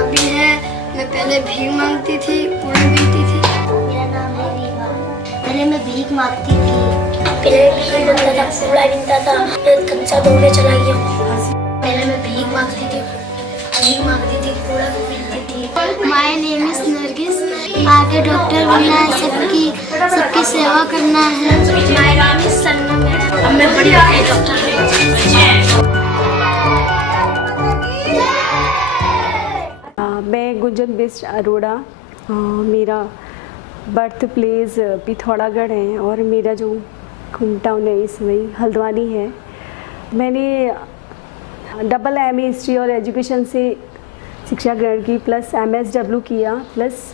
अभी है। मैं पहले भीख मांगती थी, कूड़ा पीती थी। मेरा नाम है रीवा। पहले मैं भीख मांगती थी, पहले भीख मांगता था, कूड़ा बीनता था, फिर कंचा दौड़ने चला गया। पहले मैं भीख मांगती थी, कूड़ा भी बीनती थी। My name is Nargis. आगे डॉक्टर बनना है, सबकी सेवा करना है। माय नेम इज सन्ना। अब मैं बड़ी होकर डॉक्टर बनूंगी। मैं गुंजन बिस्ट अरोड़ा। मेरा बर्थ प्लेस पिथौरागढ़ है और मेरा जो होम टाउन है इस वही हल्द्वानी है। मैंने डबल एमए हिस्ट्री और एजुकेशन से शिक्षा ग्रहण की, प्लस एमएसडब्ल्यू किया, प्लस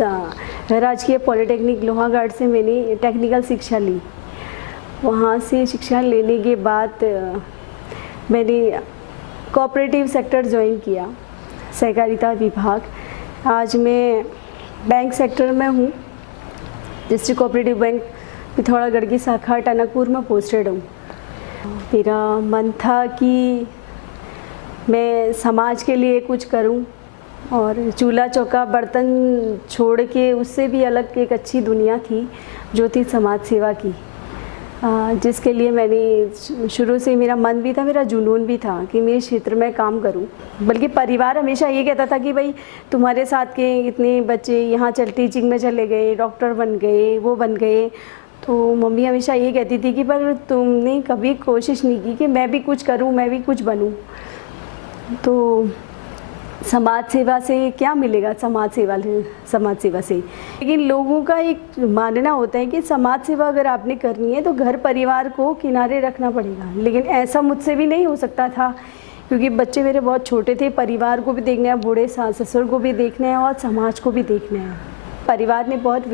राजकीय पॉलिटेक्निक लोहागढ़ से मैंने टेक्निकल शिक्षा ली। वहाँ से शिक्षा लेने के बाद मैंने कोऑपरेटिव सेक्टर ज्वाइन किया, सहकारिता विभाग। आज मैं बैंक सेक्टर में हूँ। डिस्ट्रिक्ट कोऑपरेटिव बैंक पिथौरागढ़ की शाखा टनकपुर में पोस्टेड हूँ। मेरा मन था कि मैं समाज के लिए कुछ करूं और चूल्हा चौका बर्तन छोड़ के उससे भी अलग एक अच्छी दुनिया थी जो थी समाज सेवा की, जिसके लिए मैंने शुरू से मेरा मन भी था, मेरा जुनून भी था कि मैं इस क्षेत्र में काम करूं। बल्कि परिवार हमेशा ये कहता था कि भाई तुम्हारे साथ के इतने बच्चे यहाँ टीचिंग में चले गए, डॉक्टर बन गए, वो बन गए। तो मम्मी हमेशा ये कहती थी कि पर तुमने कभी कोशिश नहीं की कि मैं भी कुछ करूं, मैं भी कुछ बनूं। तो समाज सेवा से क्या मिलेगा? समाज सेवा से लेकिन लोगों का एक मानना होता है कि समाज सेवा अगर आपने करनी है तो घर परिवार को किनारे रखना पड़ेगा। लेकिन ऐसा मुझसे भी नहीं हो सकता था क्योंकि बच्चे मेरे बहुत छोटे थे, परिवार को भी देखना है, बूढ़े सास ससुर को भी देखना है और समाज को भी देखना है। परिवार ने बहुत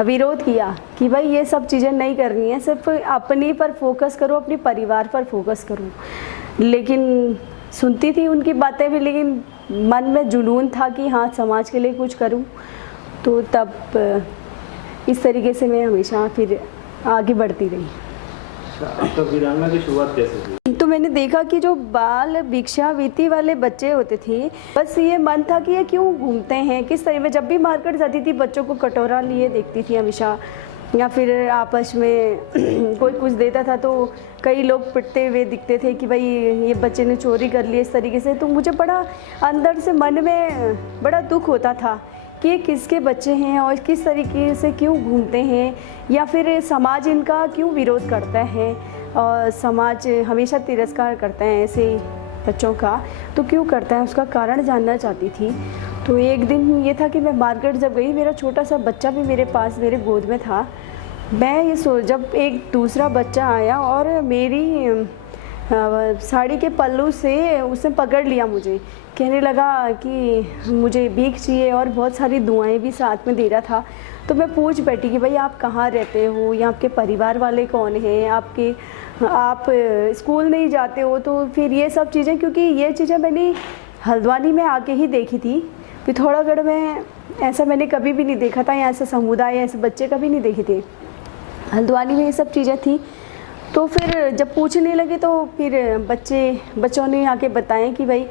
विरोध किया कि भाई ये सब चीज़ें नहीं करनी है, सिर्फ अपने पर फोकस करो, अपने परिवार पर फोकस करो। लेकिन सुनती थी उनकी बातें भी, लेकिन मन में जुनून था कि हाँ समाज के लिए कुछ करूं। तो तब इस तरीके से मैं हमेशा फिर आगे बढ़ती रही। आपका वीरांगना की शुरुआत कैसे हुई? तो मैंने देखा कि जो बाल भिक्षावृत्ति वाले बच्चे होते थे, बस ये मन था कि ये क्यों घूमते हैं, किस तरह में। जब भी मार्केट जाती थी बच्चों को कटोरा लिए देखती थी हमेशा, या फिर आपस में कोई कुछ देता था तो कई लोग पिटते हुए दिखते थे कि भाई ये बच्चे ने चोरी कर ली, इस तरीके से। तो मुझे बड़ा अंदर से मन में बड़ा दुख होता था कि ये किसके बच्चे हैं और किस तरीके से क्यों घूमते हैं, या फिर समाज इनका क्यों विरोध करता है और समाज हमेशा तिरस्कार करता है ऐसे बच्चों का, तो क्यों करता है, उसका कारण जानना चाहती थी। तो एक दिन ये था कि मैं मार्केट जब गई, मेरा छोटा सा बच्चा भी मेरे पास मेरे गोद में था। मैं ये जब एक दूसरा बच्चा आया और मेरी साड़ी के पल्लू से उसने पकड़ लिया मुझे, कहने लगा कि मुझे भीख चाहिए और बहुत सारी दुआएं भी साथ में दे रहा था। तो मैं पूछ बैठी कि भाई आप कहाँ रहते हो, या आपके परिवार वाले कौन हैं, आप स्कूल नहीं जाते हो। तो फिर ये सब चीज़ें, क्योंकि ये चीज़ें मैंने हल्द्वानी में आके ही देखी थी, पिथौरागढ़ में ऐसा मैंने कभी भी नहीं देखा था, या ऐसा समुदाय ऐसे बच्चे कभी नहीं देखे थे। हल्द्वानी में ये सब चीज़ें थी। तो फिर जब पूछने लगे तो फिर बच्चों ने आके बताएं कि भाई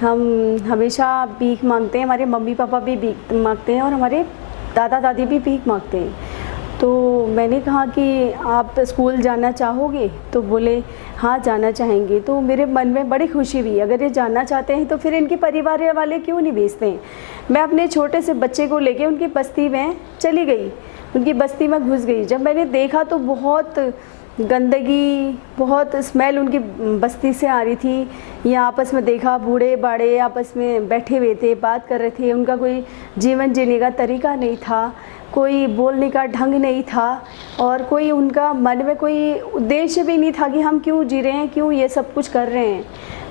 हम हमेशा भीख मांगते हैं, हमारे मम्मी पापा भी भीख मांगते हैं और हमारे दादा दादी भी भीख मांगते हैं। तो मैंने कहा कि आप स्कूल जाना चाहोगे? तो बोले हाँ जाना चाहेंगे। तो मेरे मन में बड़ी खुशी हुई, अगर ये जाना चाहते हैं तो फिर इनके परिवार वाले क्यों नहीं भेजते हैं। मैं अपने छोटे से बच्चे को लेके उनकी बस्ती में चली गई, उनकी बस्ती में घुस गई। जब मैंने देखा तो बहुत गंदगी, बहुत स्मेल उनकी बस्ती से आ रही थी। ये आपस में देखा, बूढ़े बाड़े आपस में बैठे हुए थे, बात कर रहे थे, उनका कोई जीवन जीने का तरीका नहीं था, कोई बोलने का ढंग नहीं था, और कोई उनका मन में कोई उद्देश्य भी नहीं था कि हम क्यों जी रहे हैं, क्यों ये सब कुछ कर रहे हैं।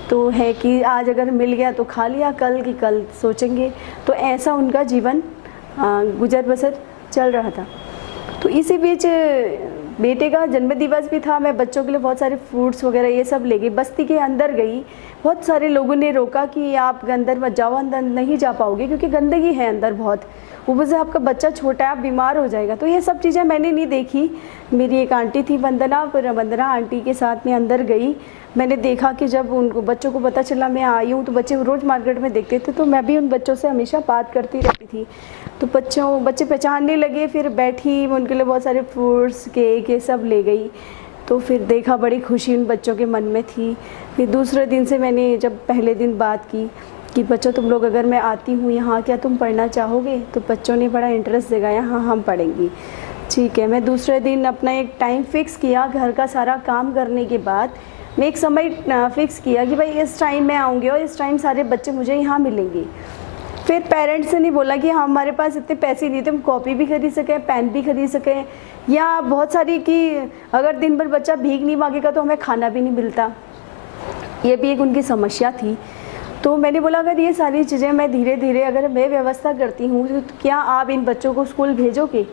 तो है कि आज अगर मिल गया तो खा लिया, कल की कल सोचेंगे। तो ऐसा उनका जीवन गुजर बसर चल रहा था। तो इसी बीच बेटे का जन्मदिवस भी था, मैं बच्चों के लिए बहुत सारे फ्रूट्स वगैरह ये सब ले गई, बस्ती के अंदर गई, बहुत सारे लोगों ने रोका कि आप अंदर मत जाओ, अंदर नहीं जा पाओगे क्योंकि गंदगी है अंदर बहुत, ऊपर से आपका बच्चा छोटा है, आप बीमार हो जाएगा। तो ये सब चीज़ें मैंने नहीं देखी। मेरी एक आंटी थी वंदना, फिर वंदना आंटी के साथ मैं अंदर गई। मैंने देखा कि जब उनको बच्चों को पता चला मैं आई हूँ तो बच्चे रोज़ मार्केट में देखते थे, तो मैं भी उन बच्चों से हमेशा बात करती रहती थी। तो बच्चे पहचानने लगे, फिर बैठी, मैं उनके लिए बहुत सारे फ्रूट्स, केक ये सब ले गई। तो फिर देखा, बड़ी खुशी उन बच्चों के मन में थी। फिर दूसरे दिन से मैंने जब पहले दिन बात की कि बच्चों तुम लोग अगर मैं आती हूँ यहाँ, क्या तुम पढ़ना चाहोगे? तो बच्चों ने बड़ा इंटरेस्ट दिखाया, हाँ हम पढ़ेंगी। ठीक है। मैं दूसरे दिन अपना एक टाइम फ़िक्स किया, घर का सारा काम करने के बाद मैं एक समय फ़िक्स किया कि भाई इस टाइम मैं आऊँगी और इस टाइम सारे बच्चे मुझे यहाँ मिलेंगे। फिर पेरेंट्स से नहीं बोला कि हाँ हमारे पास इतने पैसे नहीं थे हम कॉपी भी खरीद सकें, पेन भी खरीद सकें, या बहुत सारी कि अगर दिन भर बच्चा भीख नहीं मांगेगा तो हमें खाना भी नहीं मिलता। ये भी एक उनकी समस्या थी। तो मैंने बोला अगर ये सारी चीज़ें मैं धीरे धीरे अगर मैं व्यवस्था करती हूँ तो क्या आप इन बच्चों को स्कूल भेजोगे?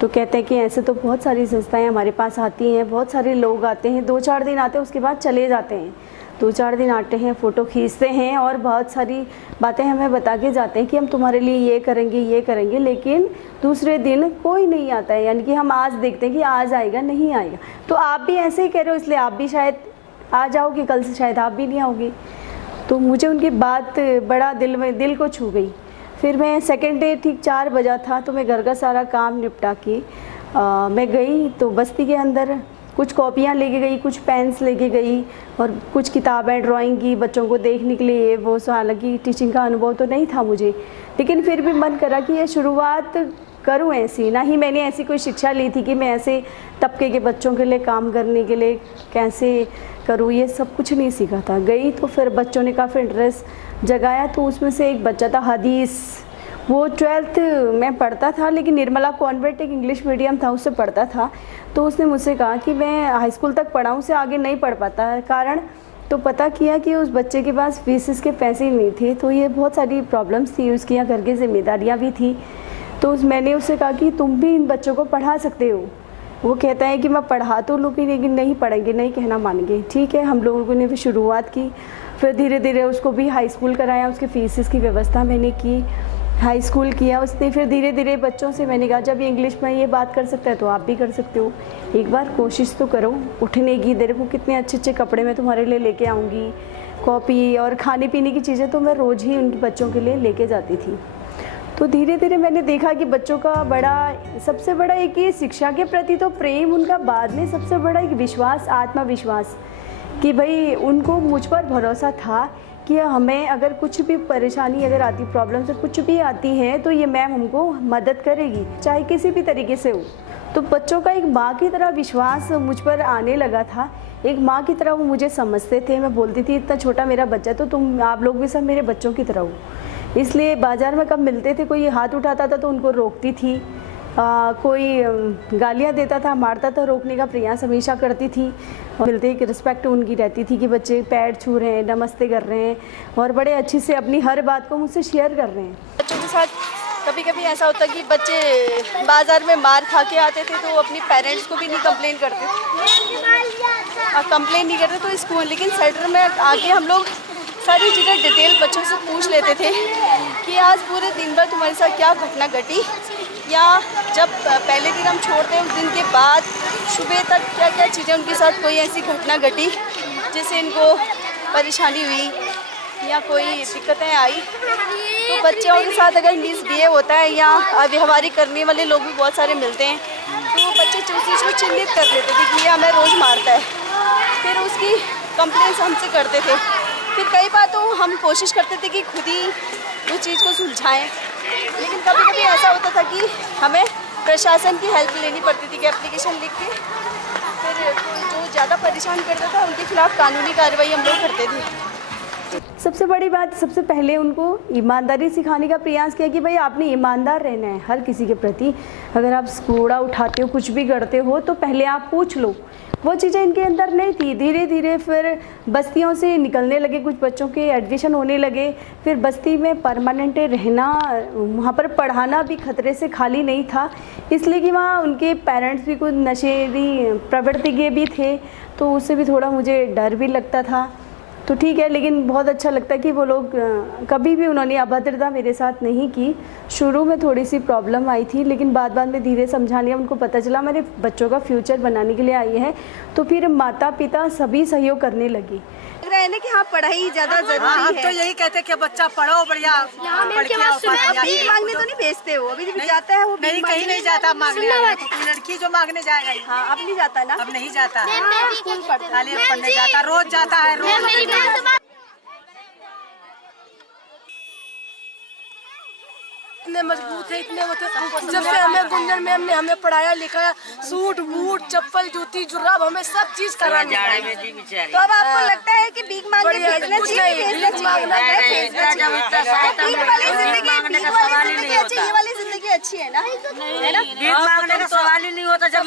तो कहते हैं कि ऐसे तो बहुत सारी संस्थाएं हमारे पास आती हैं, बहुत सारे लोग आते हैं, 2-4 दिन आते हैं उसके बाद चले जाते हैं। 2-4 दिन आते हैं, फ़ोटो खींचते हैं और बहुत सारी बातें हमें बता के जाते हैं कि हम तुम्हारे लिए ये करेंगे, लेकिन दूसरे दिन कोई नहीं आता है। यानी कि हम आज देखते हैं कि आज आएगा, नहीं आएगा। तो आप भी ऐसे ही कह रहे हो, इसलिए आप भी शायद आ जाओगे, कल से शायद आप भी नहीं आओगे। तो मुझे उनकी बात बड़ा दिल को छू गई। फिर मैं सेकेंड डे ठीक 4 बजा था तो मैं घर का सारा काम निपटा के मैं गई। तो बस्ती के अंदर कुछ कॉपियाँ लेके गई, कुछ पेन्स लेके गई और कुछ किताबें ड्राइंग की बच्चों को देखने के लिए। वो हालांकि टीचिंग का अनुभव तो नहीं था मुझे, लेकिन फिर भी मन करा कि ये शुरुआत करूं ऐसी। ना ही मैंने ऐसी कोई शिक्षा ली थी कि मैं ऐसे तबके के बच्चों के लिए काम करने के लिए कैसे करूं, ये सब कुछ नहीं सीखा था। गई तो फिर बच्चों ने काफ़ी इंटरेस्ट जगाया। तो उसमें से एक बच्चा था हदीस, वो 12th में पढ़ता था, लेकिन निर्मला कॉन्वेंट एक इंग्लिश मीडियम था उससे पढ़ता था। तो उसने मुझसे कहा कि मैं हाई स्कूल तक पढ़ा हूँ, उससे आगे नहीं पढ़ पाता है। कारण तो पता किया कि उस बच्चे के पास फीस के पैसे नहीं थे। तो ये बहुत सारी प्रॉब्लम्स थी उसकी, यहाँ घर की जिम्मेदारियाँ भी थी। तो मैंने उससे कहा कि तुम भी इन बच्चों को पढ़ा सकते हो। वो कहता है कि मैं पढ़ा तो लूँ लेकिन नहीं पढ़ेंगे, नहीं कहना मानेंगे। ठीक है, हम लोगों ने भी शुरुआत की। फिर धीरे धीरे उसको भी हाई स्कूल कराया, उसके फीस की व्यवस्था मैंने की, हाई स्कूल किया उसने। फिर धीरे धीरे बच्चों से मैंने कहा जब ये इंग्लिश में ये बात कर सकता है तो आप भी कर सकते हो, एक बार कोशिश तो करो उठने की। देखो कितने अच्छे अच्छे कपड़े मैं तुम्हारे लिए लेके आऊँगी, कॉपी और खाने पीने की चीज़ें तो मैं रोज़ ही उन बच्चों के लिए लेके जाती थी। तो धीरे धीरे मैंने देखा कि बच्चों का सबसे बड़ा एक ये शिक्षा के प्रति तो प्रेम, उनका बाद में सबसे बड़ा एक विश्वास, आत्मविश्वास, कि भाई उनको मुझ पर भरोसा था कि हमें अगर कुछ भी परेशानी अगर आती, प्रॉब्लम से कुछ भी आती है तो ये मैम हमको मदद करेगी, चाहे किसी भी तरीके से हो। तो बच्चों का एक माँ की तरह विश्वास मुझ पर आने लगा था। एक माँ की तरह वो मुझे समझते थे। मैं बोलती थी इतना छोटा मेरा बच्चा, तो आप लोग भी सब मेरे बच्चों की तरह हो। इसलिए बाज़ार में कब मिलते थे, कोई हाथ उठाता था तो उनको रोकती थी, कोई गालियाँ देता था, मारता था, रोकने का प्रयास हमेशा करती थी। मिलते ही रिस्पेक्ट उनकी रहती थी कि बच्चे पैर छू रहे हैं, नमस्ते कर रहे हैं और बड़े अच्छे से अपनी हर बात को मुझसे शेयर कर रहे हैं। बच्चों के साथ कभी कभी ऐसा होता कि बच्चे बाज़ार में मार खा के आते थे तो अपनी पेरेंट्स को भी नहीं कंप्लेन करते, कंप्लेन नहीं करते। तो स्कूल, लेकिन सेंटर में आके हम लोग सारी चीज़ें डिटेल बच्चों से पूछ लेते थे कि आज पूरे दिन भर तुम्हारे साथ क्या घटना घटी, या जब पहले दिन हम छोड़ते हैं उस दिन के बाद सुबह तक क्या क्या चीज़ें उनके साथ कोई ऐसी घटना घटी जिससे इनको परेशानी हुई या कोई दिक्कतें आई। तो बच्चों के साथ अगर मिसबिहेव होता है या अव्यवहारिक करने वाले लोग भी बहुत सारे मिलते हैं, तो बच्चे उस चीज़ को चिन्हित कर लेते थे कि ये हमें रोज़ मारता है। फिर उसकी कंप्लेंट्स हमसे करते थे। फिर कई बार तो हम कोशिश करते थे कि खुद ही उस चीज़ को सुलझाएं, लेकिन कभी कभी ऐसा होता था कि हमें प्रशासन की हेल्प लेनी पड़ती थी कि एप्लीकेशन लिख के फिर जो ज़्यादा परेशान करता था उनके खिलाफ़ कानूनी कार्रवाई हम लोग करते थे। सबसे बड़ी बात, सबसे पहले उनको ईमानदारी सिखाने का प्रयास किया कि भाई आपने ईमानदार रहना है हर किसी के प्रति। अगर आप कूड़ा उठाते हो, कुछ भी करते हो, तो पहले आप पूछ लो। वो चीज़ें इनके अंदर नहीं थी। धीरे धीरे फिर बस्तियों से निकलने लगे, कुछ बच्चों के एडमिशन होने लगे। फिर बस्ती में परमानेंट रहना, वहाँ पर पढ़ाना भी खतरे से खाली नहीं था, इसलिए कि वहाँ उनके पेरेंट्स भी कुछ नशेड़ी प्रवृत्ति के भी थे, तो उससे भी थोड़ा मुझे डर भी लगता था। तो ठीक है, लेकिन बहुत अच्छा लगता है कि वो लोग कभी भी उन्होंने अभद्रता मेरे साथ नहीं की। शुरू में थोड़ी सी प्रॉब्लम आई थी, लेकिन बाद में धीरे समझा लिया, उनको पता चला मेरे बच्चों का फ्यूचर बनाने के लिए आई है, तो फिर माता पिता सभी सहयोग करने लगी। लग रहा है ना कि हाँ पढ़ाई ज्यादा जरूरी है। हम तो यही कहते हैं कि बच्चा पढ़ो बढ़िया, पढ़ के आओ, भीख मांगने तो नहीं भेजते हो? अभी भी जाता है वो? नहीं, कहीं नहीं जाता मांगने, लड़की जो मांगने जाएगा। हाँ, अब नहीं जाता ना? अब नहीं जाता, खाली पढ़ने जाता, रोज जाता है, रोज। इतने मजबूत है, इतने वो थे। जब से हमें गुंजन मैम ने हमें पढ़ाया लिखाया, सूट बूट चप्पल जूती जुराब हमें सब चीज करा दिया। तो अब आपको लगता है कि भीख मांगने भेजना चाहिए? भीख वाली जिंदगी अच्छी, ये वाली जिंदगी अच्छी है ना? भीख मांगने का सवाल ही नहीं होता जब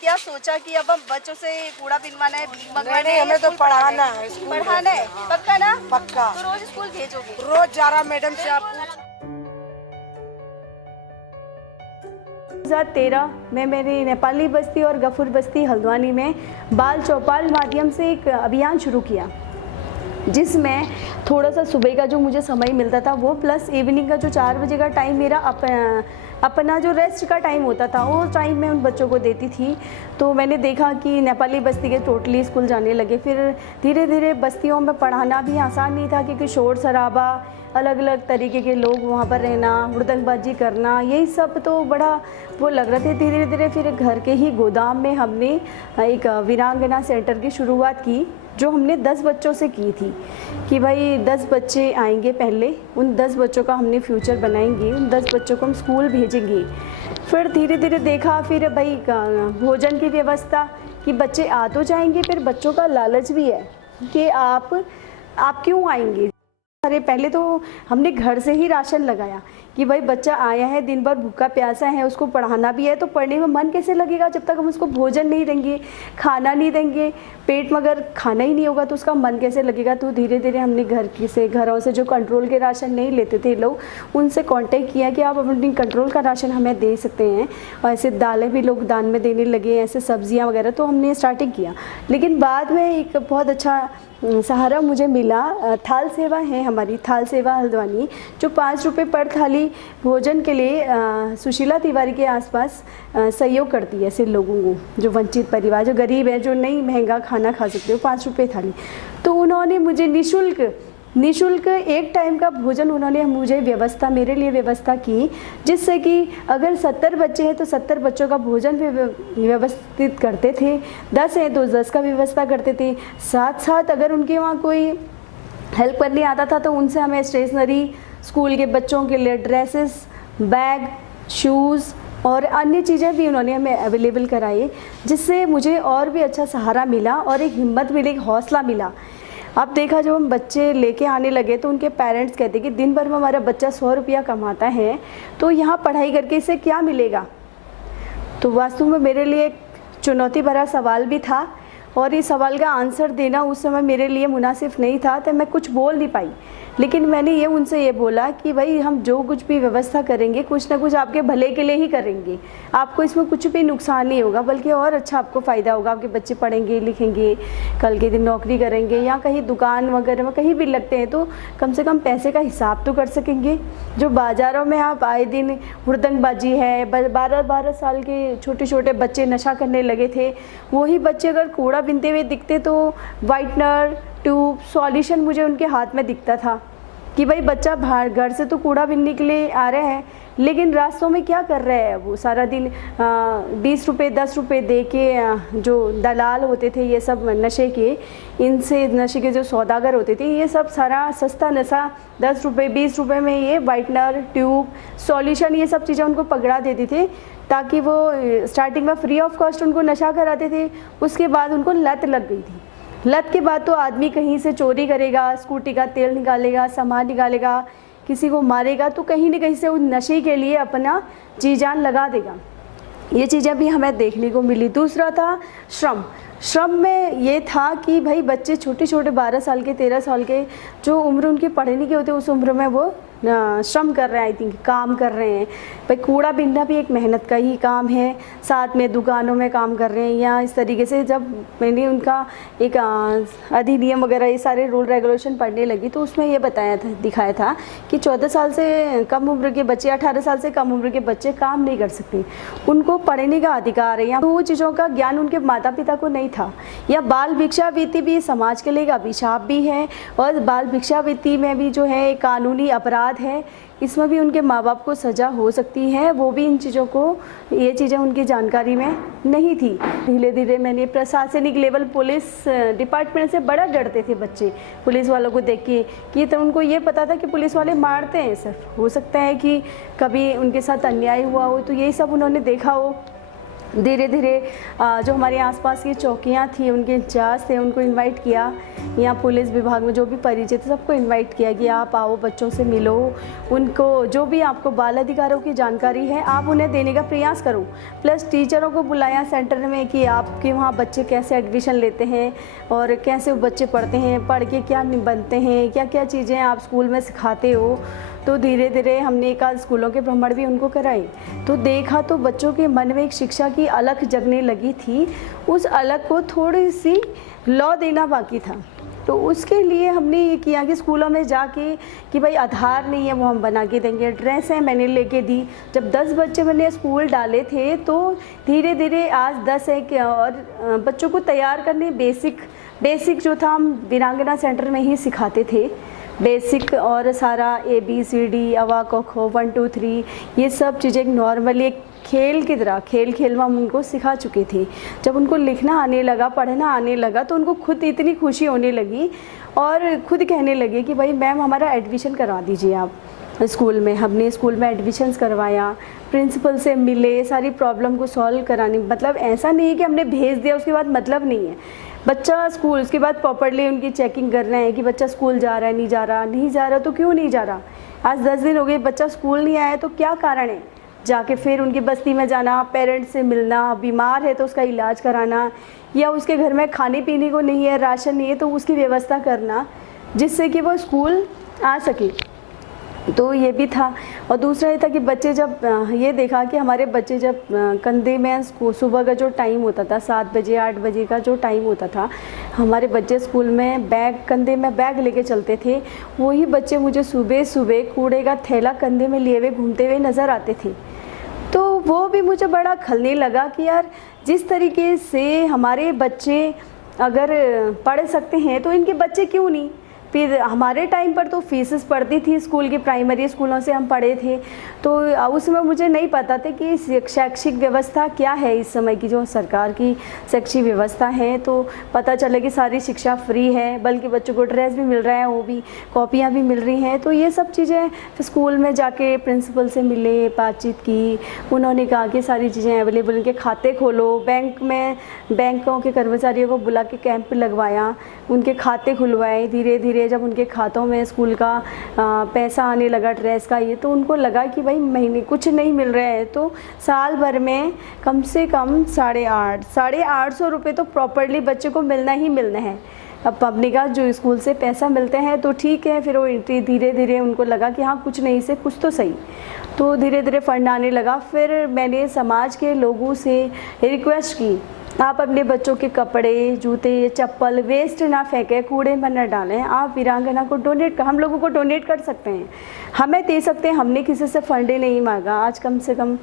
क्या सोचा कि अब हम बच्चों से कूड़ा बिनवाना है, भीख मंगवाना है? हमें तो पढ़ाना है, पढ़ाना है पक्का ना? पक्का। तो रोज स्कूल भेजोगे? रोज जा रहा मैडम से आप 2013 में मैंने नेपाली बस्ती और गफूर बस्ती हल्द्वानी में बाल चौपाल माध्यम से एक अभियान शुरू किया, जिसमें थोड़ा सा सुबह का जो मुझे समय मिलता था वो, प्लस इवनिंग का जो 4 बजे का टाइम मेरा अपना जो रेस्ट का टाइम होता था, वो टाइम मैं उन बच्चों को देती थी। तो मैंने देखा कि नेपाली बस्ती के टोटली स्कूल जाने लगे। फिर धीरे धीरे बस्तियों में पढ़ाना भी आसान नहीं था, क्योंकि शोर शराबा, अलग अलग तरीके के लोग वहाँ पर रहना, हुड़दंगबाजी करना, यही सब तो बड़ा वो लग रहे थे। धीरे धीरे फिर घर के ही गोदाम में हमने एक वीरांगना सेंटर की शुरुआत की, जो हमने 10 बच्चों से की थी कि भाई 10 बच्चे आएंगे, पहले उन 10 बच्चों का हमने फ्यूचर बनाएंगे, उन 10 बच्चों को हम स्कूल भेजेंगे। फिर धीरे धीरे देखा, फिर भाई भोजन की व्यवस्था कि बच्चे आ तो जाएंगे, फिर बच्चों का लालच भी है कि आप क्यों आएंगे। अरे पहले तो हमने घर से ही राशन लगाया कि भाई बच्चा आया है, दिन भर भूखा प्यासा है, उसको पढ़ाना भी है, तो पढ़ने में मन कैसे लगेगा जब तक हम उसको भोजन नहीं देंगे, खाना नहीं देंगे। पेट में अगर खाना ही नहीं होगा तो उसका मन कैसे लगेगा। तो धीरे धीरे हमने घरों से जो कंट्रोल के राशन नहीं लेते थे लोग, उनसे कांटेक्ट किया कि आप अपनी कंट्रोल का राशन हमें दे सकते हैं। और ऐसे दालें भी लोग दान में देने लगे, ऐसे सब्जियाँ वगैरह, तो हमने स्टार्टिंग किया। लेकिन बाद में एक बहुत अच्छा सहारा मुझे मिला, थाल सेवा है हमारी, थाल सेवा हल्द्वानी, जो 5 रुपये पर थाली भोजन के लिए सुशीला तिवारी के आसपास सहयोग करती है ऐसे लोगों को, जो वंचित परिवार, जो गरीब है, जो नहीं महंगा खाना खा सकते हो, 5 रुपये थाली। तो उन्होंने मुझे निःशुल्क एक टाइम का भोजन उन्होंने मुझे मेरे लिए व्यवस्था की, जिससे कि अगर 70 बच्चे हैं तो 70 बच्चों का भोजन भी व्यवस्थित करते थे, 10 हैं तो 10 का व्यवस्था करते थे। साथ साथ अगर उनके वहाँ कोई हेल्प करने आता था तो उनसे हमें स्टेशनरी, स्कूल के बच्चों के लिए ड्रेसेस, बैग, शूज़ और अन्य चीज़ें भी उन्होंने हमें अवेलेबल कराई, जिससे मुझे और भी अच्छा सहारा मिला और एक हिम्मत मिली, एक हौसला मिला। अब देखा, जब हम बच्चे लेके आने लगे तो उनके पेरेंट्स कहते कि दिन भर में हमारा बच्चा 100 रुपया कमाता है, तो यहाँ पढ़ाई करके इसे क्या मिलेगा। तो वास्तव में मेरे लिए एक चुनौती भरा सवाल भी था, और इस सवाल का आंसर देना उस समय मेरे लिए मुनासिब नहीं था, तो मैं कुछ बोल नहीं पाई। लेकिन मैंने उनसे ये बोला कि भाई हम जो कुछ भी व्यवस्था करेंगे, कुछ ना कुछ आपके भले के लिए ही करेंगे, आपको इसमें कुछ भी नुकसान नहीं होगा, बल्कि और अच्छा आपको फ़ायदा होगा। आपके बच्चे पढ़ेंगे लिखेंगे, कल के दिन नौकरी करेंगे, या कहीं दुकान वगैरह में कहीं भी लगते हैं तो कम से कम पैसे का हिसाब तो कर सकेंगे। जो बाज़ारों में आप आए दिन हुड़दंगबाजी है, 12-12 साल के छोटे छोटे बच्चे नशा करने लगे थे, वही बच्चे अगर कूड़ा बीनते हुए दिखते तो वाइटनर, ट्यूब, सॉल्यूशन मुझे उनके हाथ में दिखता था कि भाई बच्चा बाहर घर से तो कूड़ा बीनने के लिए आ रहे हैं, लेकिन रास्तों में क्या कर रहे हैं वो, सारा दिन 20 रुपये 10 रुपये दे के जो दलाल होते थे ये सब नशे के, इनसे नशे के जो सौदागर होते थे, ये सब सारा सस्ता नशा 10 रुपये 20 रुपये में ये वाइटनर, ट्यूब, सॉल्यूशन, ये सब चीज़ें उनको पकड़ा देते थे, ताकि वो स्टार्टिंग में फ्री ऑफ कॉस्ट उनको नशा कराते थे। उसके बाद उनको लत लग गई थी। लत के बाद तो आदमी कहीं से चोरी करेगा, स्कूटी का तेल निकालेगा, सामान निकालेगा, किसी को मारेगा, तो कहीं ना कहीं से उस नशे के लिए अपना जी जान लगा देगा। ये चीज़ें भी हमें देखने को मिली। दूसरा था श्रम में ये था कि भाई बच्चे छोटे छोटे 12 साल के 13 साल के जो उम्र उनकी पढ़ने की होती है उस उम्र में वो श्रम कर रहे हैं, आई थिंक काम कर रहे हैं। भाई कूड़ा बीनना भी एक मेहनत का ही काम है, साथ में दुकानों में काम कर रहे हैं या इस तरीके से। जब मैंने उनका एक अधिनियम वगैरह ये सारे रूल रेगुलेशन पढ़ने लगी तो उसमें ये दिखाया था कि 14 साल से कम उम्र के बच्चे, 18 साल से कम उम्र के बच्चे काम नहीं कर सकते, उनको पढ़ने का अधिकार है। या तो वो चीज़ों का ज्ञान उनके माता पिता को नहीं था। या बाल भिक्षावृत्ति भी समाज के लिए एक अभिशाप भी है और बाल भिक्षावृत्ति में भी जो है एक कानूनी अपराध है, इसमें भी उनके माँ बाप को सज़ा हो सकती है। वो भी इन चीज़ों को, ये चीज़ें उनकी जानकारी में नहीं थी। धीरे धीरे मैंने प्रशासनिक लेवल पुलिस डिपार्टमेंट से बड़ा डरते थे बच्चे पुलिस वालों को देख के, कि तो उनको ये पता था कि पुलिस वाले मारते हैं सिर्फ, हो सकता है कि कभी उनके साथ अन्याय हुआ हो, तो यही सब उन्होंने देखा हो। धीरे धीरे जो हमारे आसपास की चौकियाँ थी उनके इंचार्ज थे, उनको इनवाइट किया, या पुलिस विभाग में जो भी परिचित थे सबको इनवाइट किया कि आप आओ, बच्चों से मिलो, उनको जो भी आपको बाल अधिकारों की जानकारी है आप उन्हें देने का प्रयास करो। प्लस टीचरों को बुलाया सेंटर में कि आपके वहाँ बच्चे कैसे एडमिशन लेते हैं और कैसे वो बच्चे पढ़ते हैं, पढ़ के क्या बनते हैं, क्या क्या चीज़ें आप स्कूल में सिखाते हो। तो धीरे धीरे हमने एक आध स्कूलों के भ्रमण भी उनको कराए, तो देखा तो बच्चों के मन में एक शिक्षा की अलख जगने लगी थी। उस अलख को थोड़ी सी लौ देना बाकी था। तो उसके लिए हमने ये किया कि स्कूलों में जाके कि भाई आधार नहीं है वो हम बना के देंगे, ड्रेस है मैंने लेके दी। जब 10 बच्चे मैंने स्कूल डाले थे तो धीरे धीरे आज 10 है कि और बच्चों को तैयार करने बेसिक जो था हम वीरांगना सेंटर में ही सिखाते थे। बेसिक और सारा ABCD अवा क ख 1 2 3 ये सब चीज़ें एक नॉर्मली एक खेल की तरह खेल में हम उनको सिखा चुके थे। जब उनको लिखना आने लगा, पढ़ना आने लगा, तो उनको खुद इतनी खुशी होने लगी और खुद कहने लगे कि भाई मैम हमारा एडमिशन करवा दीजिए आप स्कूल में। हमने स्कूल में एडमिशन्स करवाया, प्रिंसिपल से मिले, सारी प्रॉब्लम को सॉल्व कराने। मतलब ऐसा नहीं है कि हमने भेज दिया उसके बाद मतलब नहीं है। बच्चा स्कूल, उसके बाद प्रॉपर्ली उनकी चेकिंग कर रहे हैं कि बच्चा स्कूल जा रहा है, नहीं जा रहा तो क्यों नहीं जा रहा। आज 10 दिन हो गए बच्चा स्कूल नहीं आया तो क्या कारण है, जाके फिर उनकी बस्ती में जाना, पेरेंट्स से मिलना, बीमार है तो उसका इलाज कराना, या उसके घर में खाने पीने को नहीं है, राशन नहीं है तो उसकी व्यवस्था करना जिससे कि वो स्कूल आ सके। तो ये भी था। और दूसरा ये था कि बच्चे जब ये देखा कि हमारे बच्चे जब कंधे में सुबह का जो टाइम होता था 7 बजे 8 बजे का जो टाइम होता था, हमारे बच्चे स्कूल में कंधे में बैग लेके चलते थे। वही बच्चे मुझे सुबह सुबह कूड़े का थैला कंधे में लिए हुए घूमते हुए नज़र आते थे। तो वो भी मुझे बड़ा खलने लगा कि यार जिस तरीके से हमारे बच्चे अगर पढ़ सकते हैं तो इनके बच्चे क्यों नहीं। फिर हमारे टाइम पर तो फीसेस पड़ती थी स्कूल की, प्राइमरी स्कूलों से हम पढ़े थे, तो उसमें मुझे नहीं पता था कि शैक्षिक व्यवस्था क्या है इस समय की जो सरकार की शैक्षिक व्यवस्था है। तो पता चला कि सारी शिक्षा फ्री है, बल्कि बच्चों को ड्रेस भी मिल रहा है, वो भी कॉपियाँ भी मिल रही हैं। तो ये सब चीज़ें स्कूल में जाके प्रिंसिपल से मिले, बातचीत की, उन्होंने कहा कि सारी चीज़ें अवेलेबल, उनके खाते खोलो। बैंकों के कर्मचारियों को बुला के कैंप लगवाया, उनके खाते खुलवाए। धीरे धीरे जब उनके खातों में स्कूल का पैसा आने लगा ड्रेस का, ये तो उनको लगा कि भाई महीने कुछ नहीं मिल रहा है, तो साल भर में कम से कम 850 रुपये तो प्रॉपरली बच्चे को मिलना ही मिलना है। अब पब्लिक का जो स्कूल से पैसा मिलते हैं तो ठीक है, फिर वो धीरे धीरे उनको लगा कि हाँ कुछ नहीं से कुछ तो सही, तो धीरे धीरे फंड आने लगा। फिर मैंने समाज के लोगों से रिक्वेस्ट की, आप अपने बच्चों के कपड़े, जूते, चप्पल वेस्ट ना फेंकें, कूड़े में न डालें। आप वीरांगना को हम लोगों को डोनेट कर सकते हैं, हमें दे सकते हैं। हमने किसी से फंड नहीं मांगा, आज कम से कम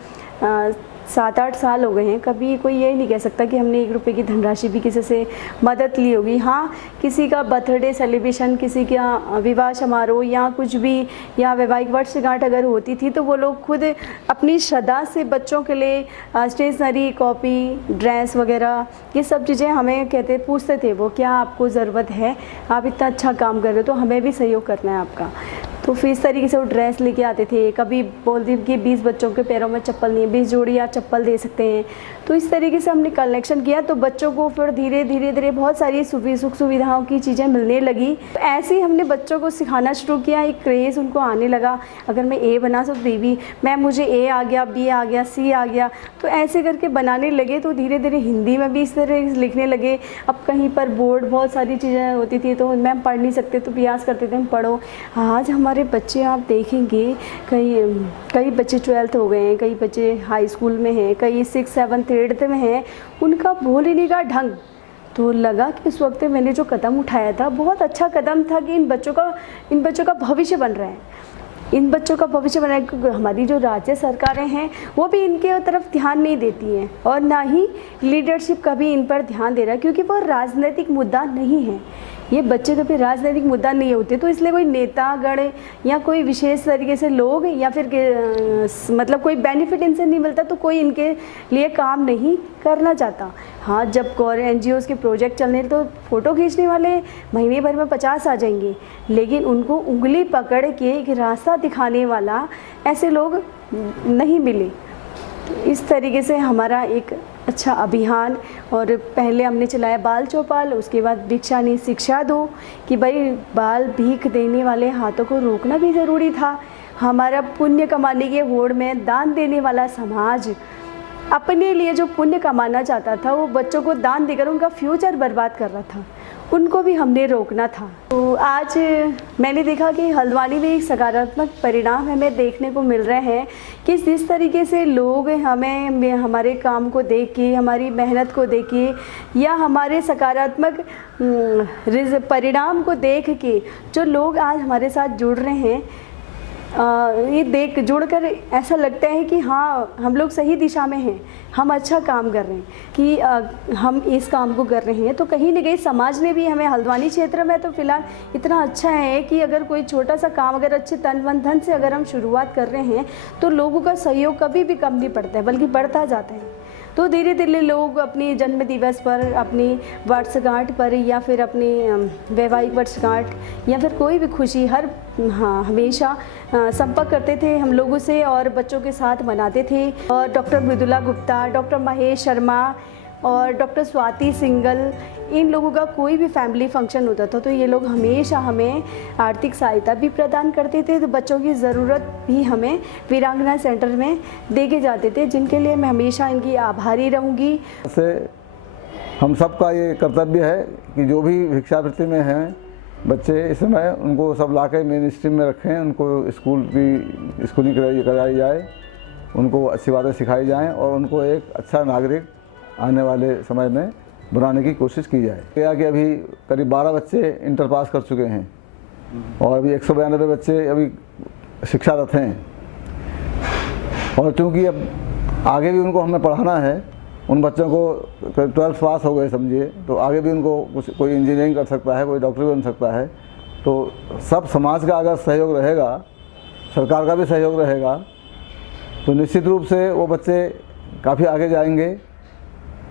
7-8 साल हो गए हैं। कभी कोई ये नहीं कह सकता कि हमने 1 रुपये की धनराशि भी किसी से मदद ली होगी। हाँ, किसी का बर्थडे सेलिब्रेशन, किसी का विवाह समारोह या कुछ भी, या वैवाहिक वर्षगांठ अगर होती थी तो वो लोग खुद अपनी श्रद्धा से बच्चों के लिए स्टेशनरी, कॉपी, ड्रेस वगैरह ये सब चीज़ें हमें पूछते थे वो, क्या आपको ज़रूरत है, आप इतना अच्छा काम कर रहे हो तो हमें भी सहयोग करना है आपका। तो फिर इस तरीके से वो ड्रेस लेके आते थे। कभी बोलते कि 20 बच्चों के पैरों में चप्पल नहीं है, 20 जोड़ी आप चप्पल दे सकते हैं। तो इस तरीके से हमने कलेक्शन किया, तो बच्चों को फिर धीरे धीरे बहुत सारी सुख सुविधाओं की चीज़ें मिलने लगी। तो ऐसे ही हमने बच्चों को सिखाना शुरू किया, एक क्रेज़ उनको आने लगा। अगर मैं ए बना तो बेबी मैम मुझे ए आ गया, बी आ गया, सी आ गया, तो ऐसे करके बनाने लगे। तो धीरे धीरे हिंदी में भी इस तरह लिखने लगे। अब कहीं पर बोर्ड बहुत सारी चीज़ें होती थी, तो मैम पढ़ नहीं सकते तो प्रयास करते थे हम पढ़ो। आज हमारे बच्चे आप देखेंगे कई बच्चे 12th हो गए हैं, कई बच्चे हाई स्कूल में हैं, कई 6, 7, 8th में हैं। उनका बोलने का ढंग, तो लगा कि उस वक्त मैंने जो कदम उठाया था बहुत अच्छा कदम था कि इन बच्चों का भविष्य बन रहा है, इन बच्चों का भविष्य बनाए। क्योंकि हमारी जो राज्य सरकारें हैं वो भी इनके तरफ ध्यान नहीं देती हैं, और ना ही लीडरशिप कभी इन पर ध्यान दे रहा है, क्योंकि वो राजनीतिक मुद्दा नहीं है। ये बच्चे कभी राजनीतिक मुद्दा नहीं होते, तो इसलिए कोई नेतागण या कोई विशेष तरीके से लोग या फिर मतलब कोई बेनिफिट इनसे नहीं मिलता, तो कोई इनके लिए काम नहीं करना चाहता। हाँ, जब NGOs के प्रोजेक्ट चलने तो फ़ोटो खींचने वाले महीने भर में 50 आ जाएंगे, लेकिन उनको उंगली पकड़ के एक रास्ता दिखाने वाला ऐसे लोग नहीं मिले। इस तरीके से हमारा एक अच्छा अभियान, और पहले हमने चलाया बाल चौपाल, उसके बाद भिक्षा नहीं शिक्षा दो, कि भाई बाल भीख देने वाले हाथों को रोकना भी ज़रूरी था। हमारा पुण्य कमाने के होड़ में दान देने वाला समाज अपने लिए जो पुण्य कमाना चाहता था वो बच्चों को दान देकर उनका फ्यूचर बर्बाद कर रहा था, उनको भी हमने रोकना था। तो आज मैंने देखा कि हल्द्वानी में एक सकारात्मक परिणाम हमें देखने को मिल रहे हैं कि जिस तरीके से लोग हमें हमारे काम को देख के, हमारी मेहनत को देख के, या हमारे सकारात्मक परिणाम को देख के जो लोग आज हमारे साथ जुड़ रहे हैं, ये जुड़कर ऐसा लगता है कि हाँ हम लोग सही दिशा में हैं, हम अच्छा काम कर रहे हैं, कि हम इस काम को कर रहे हैं। तो कहीं न कहीं समाज ने भी हमें हल्द्वानी क्षेत्र में तो फ़िलहाल इतना अच्छा है कि अगर कोई छोटा सा काम अगर अच्छे तन मन धन से अगर हम शुरुआत कर रहे हैं तो लोगों का सहयोग कभी भी कम नहीं पड़ता है, बल्कि बढ़ता जाता है। तो धीरे धीरे लोग अपनी जन्म दिवस पर, अपनी वर्षगांठ पर, या फिर अपनी वैवाहिक वर्षगांठ, या फिर कोई भी खुशी हमेशा संपर्क करते थे हम लोगों से और बच्चों के साथ मनाते थे। और डॉक्टर मृदुला गुप्ता, डॉक्टर महेश शर्मा और डॉक्टर स्वाति सिंगल, इन लोगों का कोई भी फैमिली फंक्शन होता था तो ये लोग हमेशा हमें आर्थिक सहायता भी प्रदान करते थे। तो बच्चों की ज़रूरत भी हमें वीरांगना सेंटर में दे के जाते थे, जिनके लिए मैं हमेशा इनकी आभारी रहूँगी। से हम सबका ये कर्तव्य है कि जो भी भिक्षावृत्ति में हैं बच्चे इस समय, उनको सब ला के मेन स्ट्रीम में रखें, उनको स्कूलिंग कराई जाए, उनको अच्छी बातें सिखाई जाएँ और उनको एक अच्छा नागरिक आने वाले समय में बनाने की कोशिश की जाए। क्या कि अभी करीब 12 बच्चे इंटर पास कर चुके हैं और अभी 192 बच्चे अभी शिक्षारत हैं, और चूँकि अब आगे भी उनको हमें पढ़ाना है, उन बच्चों को 12th पास हो गए समझिए, तो आगे भी उनको कोई इंजीनियरिंग कर सकता है, कोई डॉक्टर भी बन सकता है। तो सब समाज का अगर सहयोग रहेगा, सरकार का भी सहयोग रहेगा, तो निश्चित रूप से वो बच्चे काफ़ी आगे जाएंगे।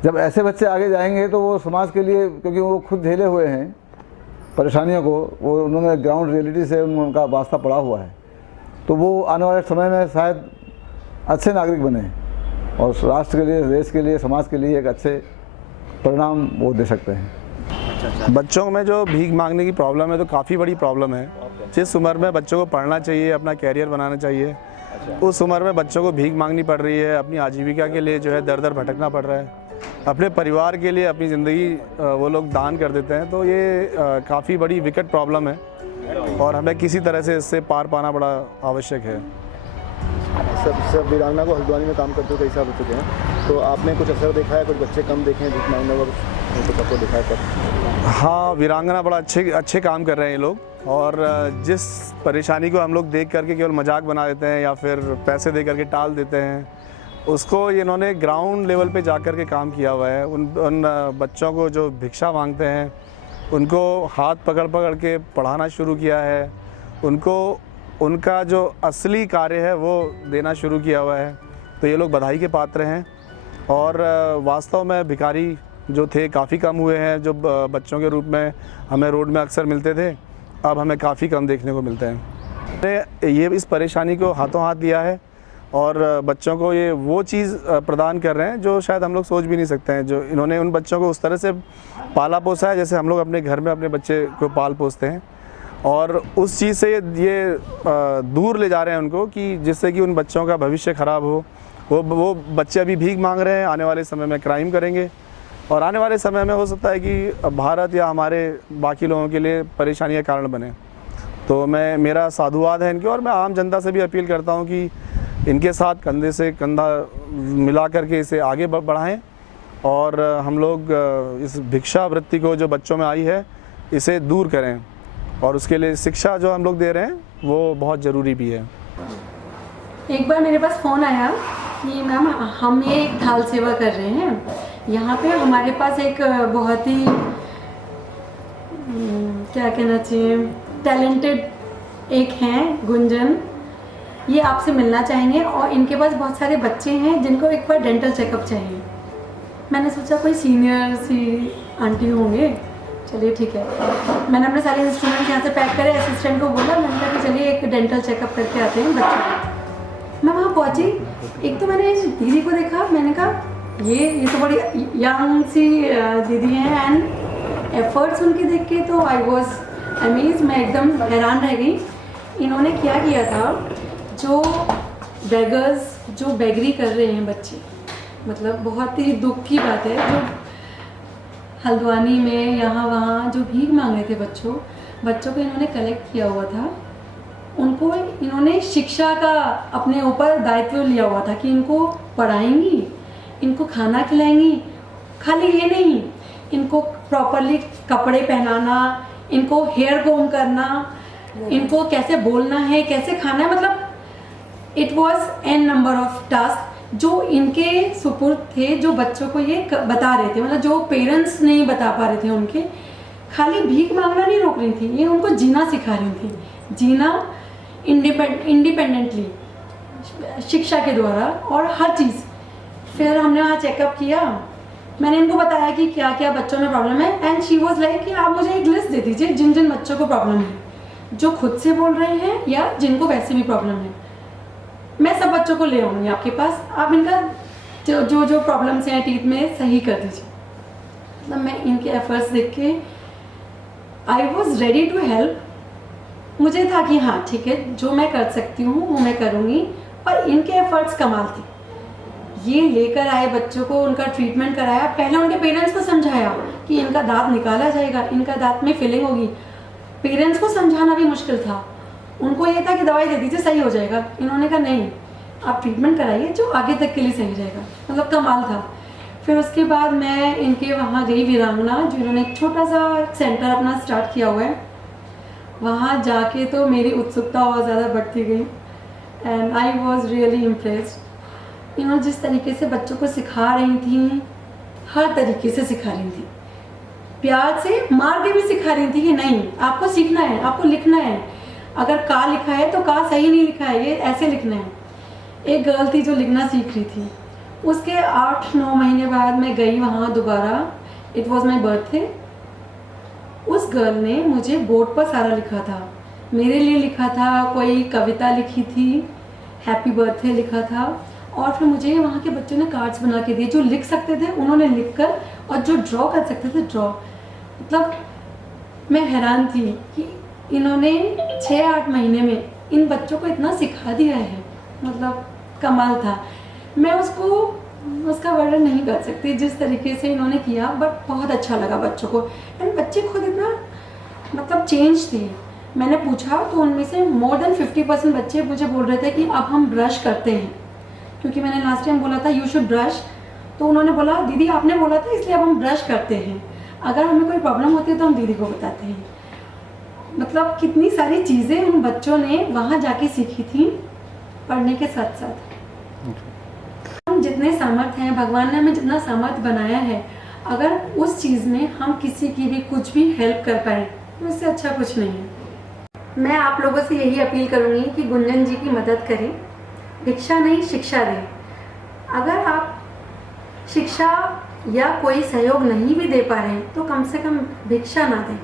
जब ऐसे बच्चे आगे जाएंगे तो वो समाज के लिए, क्योंकि वो खुद झेले हुए हैं परेशानियों को, वो उन्होंने ग्राउंड रियलिटी से उनका वास्ता पड़ा हुआ है, तो वो आने वाले समय में शायद अच्छे नागरिक बने और राष्ट्र के लिए, देश के लिए, समाज के लिए एक अच्छे परिणाम वो दे सकते हैं। बच्चों में जो भीख मांगने की प्रॉब्लम है तो काफ़ी बड़ी प्रॉब्लम है। जिस उम्र में बच्चों को पढ़ना चाहिए, अपना कैरियर बनाना चाहिए, उस उम्र में बच्चों को भीख मांगनी पड़ रही है। अपनी आजीविका के लिए जो है दर दर भटकना पड़ रहा है, अपने परिवार के लिए अपनी ज़िंदगी वो लोग दान कर देते हैं। तो ये काफ़ी बड़ी विकट प्रॉब्लम है और हमें किसी तरह से इससे पार पाना बड़ा आवश्यक है। सब वीरांगना को हल्द्वानी में काम करते हुए कई साल हो चुके हैं, तो आपने कुछ असर देखा है, कुछ बच्चे कम देखे हैं भीख मांगने और तो आपको दिखाया पर? हाँ, वीरांगना बड़ा अच्छे काम कर रहे हैं ये लोग, और जिस परेशानी को हम लोग देख करके केवल मजाक बना देते हैं या फिर पैसे दे करके टाल देते हैं, उसको इन्होंने ग्राउंड लेवल पे जा कर के काम किया हुआ है। उन बच्चों को जो भिक्षा मांगते हैं उनको हाथ पकड़ पकड़ के पढ़ाना शुरू किया है, उनको उनका जो असली कार्य है वो देना शुरू किया हुआ है। तो ये लोग बधाई के पात्र हैं और वास्तव में भिखारी जो थे काफ़ी कम हुए हैं, जो बच्चों के रूप में हमें रोड में अक्सर मिलते थे, अब हमें काफ़ी कम देखने को मिलते हैं। ये इस परेशानी को हाथों हाथ लिया है और बच्चों को ये वो चीज़ प्रदान कर रहे हैं जो शायद हम लोग सोच भी नहीं सकते हैं। जो इन्होंने उन बच्चों को उस तरह से पाला पोसा है जैसे हम लोग अपने घर में अपने बच्चे को पाल पोसते हैं, और उस चीज़ से ये दूर ले जा रहे हैं उनको कि जिससे कि उन बच्चों का भविष्य ख़राब हो। वो बच्चे अभी भीख मांग रहे हैं, आने वाले समय में क्राइम करेंगे और आने वाले समय में हो सकता है कि भारत या हमारे बाकी लोगों के लिए परेशानी का कारण बने। तो मेरा साधुवाद है इनके, और मैं आम जनता से भी अपील करता हूँ कि इनके साथ कंधे से कंधा मिला करके इसे आगे बढ़ाएं और हम लोग इस भिक्षा वृत्ति को जो बच्चों में आई है इसे दूर करें, और उसके लिए शिक्षा जो हम लोग दे रहे हैं वो बहुत ज़रूरी भी है। एक बार मेरे पास फ़ोन आया कि मैम हम ये एक थाल सेवा कर रहे हैं, यहाँ पे हमारे पास एक बहुत ही क्या कहना चाहिए टैलेंटेड एक हैं गुंजन, ये आपसे मिलना चाहेंगे और इनके पास बहुत सारे बच्चे हैं जिनको एक बार डेंटल चेकअप चाहिए। मैंने सोचा कोई सीनियर सी आंटी होंगे, चलिए ठीक है। मैंने अपने सारे इंस्ट्रूमेंट यहाँ से पैक करे, असिस्टेंट को बोला, मैंने कहा कि चलिए एक डेंटल चेकअप करके आते हैं बच्चों को। मैं वहाँ पहुँची, एक तो मैंने इस दीदी को देखा, मैंने कहा ये तो बड़ी यंग सी दीदी हैं एंड एफर्ट्स उनके देख के तो आई वॉज अमेज, मैं एकदम हैरान रह गई। इन्होंने क्या किया था, जो बेगर्स जो बेगरी कर रहे हैं बच्चे, मतलब बहुत ही दुख की बात है, जो हल्द्वानी में यहाँ वहाँ जो भीख मांग रहे थे बच्चों को इन्होंने कलेक्ट किया हुआ था। उनको इन्होंने शिक्षा का अपने ऊपर दायित्व लिया हुआ था कि इनको पढ़ाएंगी, इनको खाना खिलाएंगी, खाली ये नहीं, इनको प्रॉपरली कपड़े पहनाना, इनको हेयर कोम करना, इनको कैसे बोलना है, कैसे खाना है, मतलब it was an number of task जो इनके सुपुर्द थे, जो बच्चों को ये बता रहे थे, मतलब जो पेरेंट्स नहीं बता पा रहे थे उनके। खाली भीख मांगना नहीं रोक रही थी, ये उनको जीना सिखा रही थी, जीना इंडिपेंडेंटली शिक्षा के द्वारा और हर चीज़। फिर हमने वहाँ चेकअप किया, मैंने इनको बताया कि क्या क्या बच्चों में प्रॉब्लम है एंड शी वॉज लाइक कि आप मुझे एक लिस्ट दे दीजिए जिन जिन बच्चों को प्रॉब्लम है, जो खुद से बोल रहे हैं या जिनको वैसे भी प्रॉब्लम है, मैं सब बच्चों को ले आऊँगी आपके पास, आप इनका जो जो प्रॉब्लम्स हैं टीथ में सही कर दीजिए। मतलब मैं इनके एफर्ट्स देख के I was ready to help. मुझे था कि हाँ ठीक है, जो मैं कर सकती हूँ वो मैं करूँगी, और इनके एफर्ट्स कमाल थे। ये लेकर आए बच्चों को, उनका ट्रीटमेंट कराया, पहले उनके पेरेंट्स को समझाया कि इनका दांत निकाला जाएगा, इनका दांत में फिलिंग होगी। पेरेंट्स को समझाना भी मुश्किल था, उनको ये था कि दवाई दे दीजिए सही हो जाएगा। इन्होंने कहा नहीं, आप ट्रीटमेंट कराइए जो आगे तक के लिए सही रहेगा। मतलब कमाल था। फिर उसके बाद मैं इनके वहाँ गई वीरांगना, जो इन्होंने एक छोटा सा सेंटर अपना स्टार्ट किया हुआ है। वहाँ जाके तो मेरी उत्सुकता और ज़्यादा बढ़ती गई and I was really impressed. इन्होंने जिस तरीके से बच्चों को सिखा रही थी, हर तरीके से सिखा रही थी, प्यार से मार के भी सिखा रही थी कि नहीं आपको सीखना है, आपको लिखना है, अगर का लिखा है तो का सही नहीं लिखा है, ये ऐसे लिखना है। एक गर्ल थी जो लिखना सीख रही थी, उसके 8-9 महीने बाद मैं गई वहाँ दोबारा, इट वॉज माई बर्थडे। उस गर्ल ने मुझे बोर्ड पर सारा लिखा था, मेरे लिए लिखा था, कोई कविता लिखी थी, हैप्पी बर्थडे लिखा था, और फिर मुझे वहाँ के बच्चों ने कार्ड्स बना के दिए। जो लिख सकते थे उन्होंने लिख कर, और जो ड्रॉ कर सकते थे ड्रॉ। मतलब मैं हैरान थी कि इन्होंने 6-8 महीने में इन बच्चों को इतना सिखा दिया है, मतलब कमाल था। मैं उसका वर्णन नहीं कर सकती जिस तरीके से इन्होंने किया, बट बहुत अच्छा लगा बच्चों को। एंड बच्चे खुद इतना मतलब चेंज थे। मैंने पूछा तो उनमें से मोर देन 50% बच्चे मुझे बोल रहे थे कि अब हम ब्रश करते हैं, क्योंकि मैंने लास्ट टाइम बोला था यू शुड ब्रश, तो उन्होंने बोला दीदी आपने बोला था इसलिए अब हम ब्रश करते हैं, अगर हमें कोई प्रॉब्लम होती है तो हम दीदी को बताते हैं। मतलब कितनी सारी चीज़ें उन बच्चों ने वहाँ जाके सीखी थी पढ़ने के साथ साथ। हम जितने सामर्थ्य हैं, भगवान ने हमें जितना सामर्थ्य बनाया है, अगर उस चीज़ में हम किसी की भी कुछ भी हेल्प कर पाए तो इससे अच्छा कुछ नहीं है। मैं आप लोगों से यही अपील करूँगी कि गुंजन जी की मदद करें, भिक्षा नहीं शिक्षा दें। अगर आप शिक्षा या कोई सहयोग नहीं भी दे पा रहे हैं तो कम से कम भिक्षा ना दें।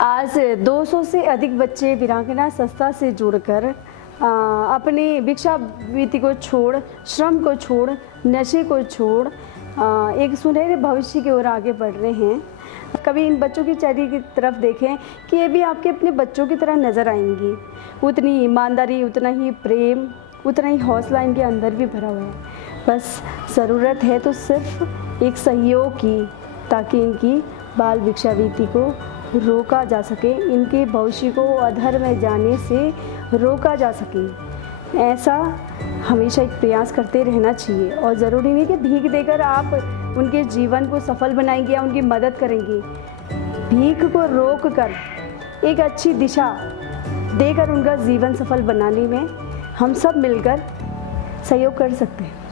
आज 200 से अधिक बच्चे वीरांगना संस्था से जुड़कर अपनी भिक्षावृत्ति को छोड़, श्रम को छोड़, नशे को छोड़ एक सुनहरे भविष्य की ओर आगे बढ़ रहे हैं। कभी इन बच्चों की चेहरे की तरफ देखें कि ये भी आपके अपने बच्चों की तरह नज़र आएंगी। उतनी ईमानदारी, उतना ही प्रेम, उतना ही हौसला इनके अंदर भी भरा हुआ है। बस ज़रूरत है तो सिर्फ एक सहयोग की, ताकि इनकी बाल भिक्षावृत्ति को रोका जा सके, इनके भविष्य को अधर में जाने से रोका जा सके। ऐसा हमेशा एक प्रयास करते रहना चाहिए। और ज़रूरी नहीं कि भीख देकर आप उनके जीवन को सफल बनाएंगे या उनकी मदद करेंगे। भीख को रोक कर एक अच्छी दिशा देकर उनका जीवन सफल बनाने में हम सब मिलकर सहयोग कर सकते हैं।